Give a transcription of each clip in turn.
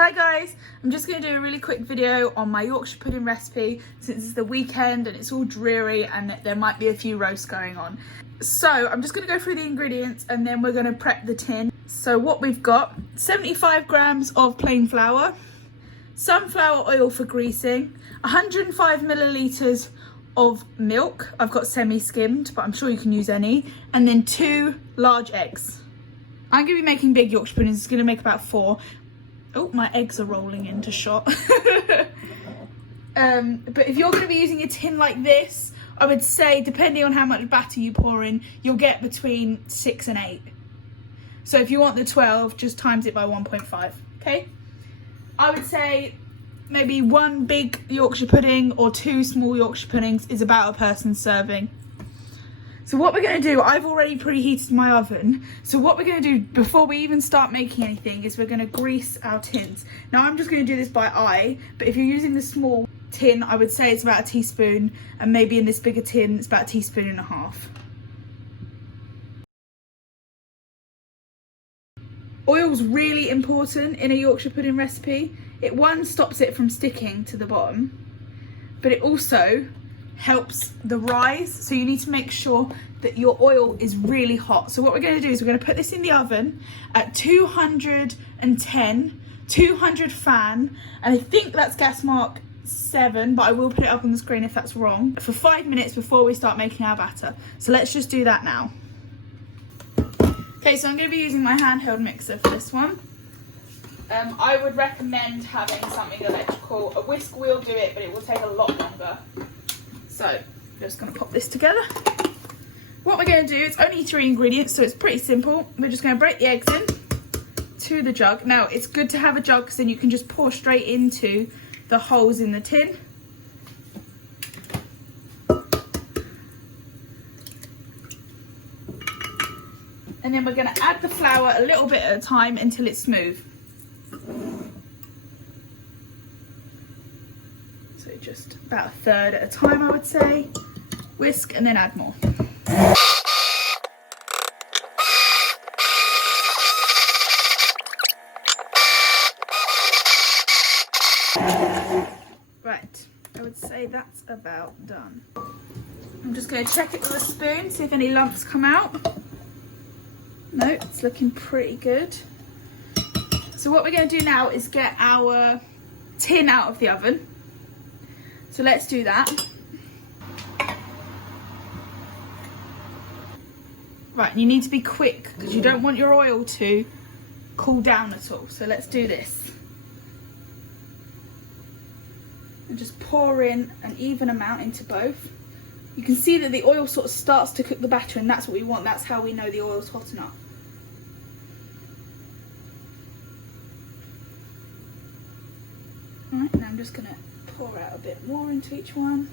Hi guys, I'm just going to do a really quick video on my Yorkshire pudding recipe since it's the weekend and it's all dreary and there might be a few roasts going on. So I'm just going to go through the ingredients and then we're going to prep the tin. So what we've got, 75 grams of plain flour, sunflower oil for greasing, 105 millilitres of milk. I've got semi-skimmed, but I'm sure you can use any, and then 2 large eggs. I'm going to be making big Yorkshire puddings. It's going to make about 4. Oh, my eggs are rolling into shot. But if you're going to be using a tin like this, I would say, depending on how much batter you pour in, you'll get between 6 and 8. So if you want the 12, just times it by 1.5, okay? I would say maybe 1 big Yorkshire pudding or 2 small Yorkshire puddings is about a person's serving. So what we're going to do, I've already preheated my oven. So what we're going to do before we even start making anything is we're going to grease our tins. Now I'm just going to do this by eye, but if you're using the small tin, I would say it's about a teaspoon, and maybe in this bigger tin, it's about a teaspoon and a half. Oil's really important in a Yorkshire pudding recipe. It stops it from sticking to the bottom, but it also helps the rise, so you need to make sure that your oil is really hot. So what we're going to do is we're going to put this in the oven at 210, 200 fan, and I think that's gas mark 7, but I will put it up on the screen if that's wrong, for 5 minutes before we start making our batter. So let's just do that now. Okay, so I'm going to be using my handheld mixer for this one. I would recommend having something electrical. A whisk will do it, but it will take a lot longer. So I'm just going to pop this together. What we're going to do, it's only 3 ingredients, so it's pretty simple. We're just going to break the eggs in to the jug. Now it's good to have a jug because then you can just pour straight into the holes in the tin. And then we're going to add the flour a little bit at a time until it's smooth. So just about a third at a time, I would say. Whisk and then add more. Right, I would say that's about done. I'm just going to check it with a spoon, see if any lumps come out. No, it's looking pretty good. So what we're going to do now is get our tin out of the oven. So let's do that. Right, you need to be quick because you don't want your oil to cool down at all. So let's do this. And just pour in an even amount into both. You can see that the oil sort of starts to cook the batter, and that's what we want. That's how we know the oil's hot enough. Alright, now I'm just going to pour out a bit more into each one.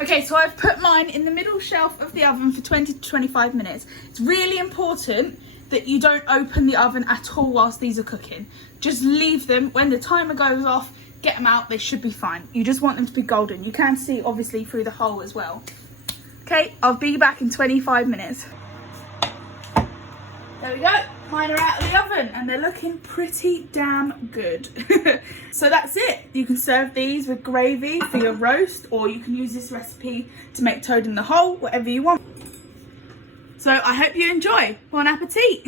Okay, so I've put mine in the middle shelf of the oven for 20 to 25 minutes. It's really important that you don't open the oven at all whilst these are cooking. Just leave them. When the timer goes off, get them out. They should be fine. You just want them to be golden. You can see obviously through the hole as well. Okay, I'll be back in 25 minutes. There we go. Mine are out of the oven and they're looking pretty damn good. So that's it. You can serve these with gravy for your roast, or you can use this recipe to make toad in the hole, whatever you want. So I hope you enjoy. Bon appetit.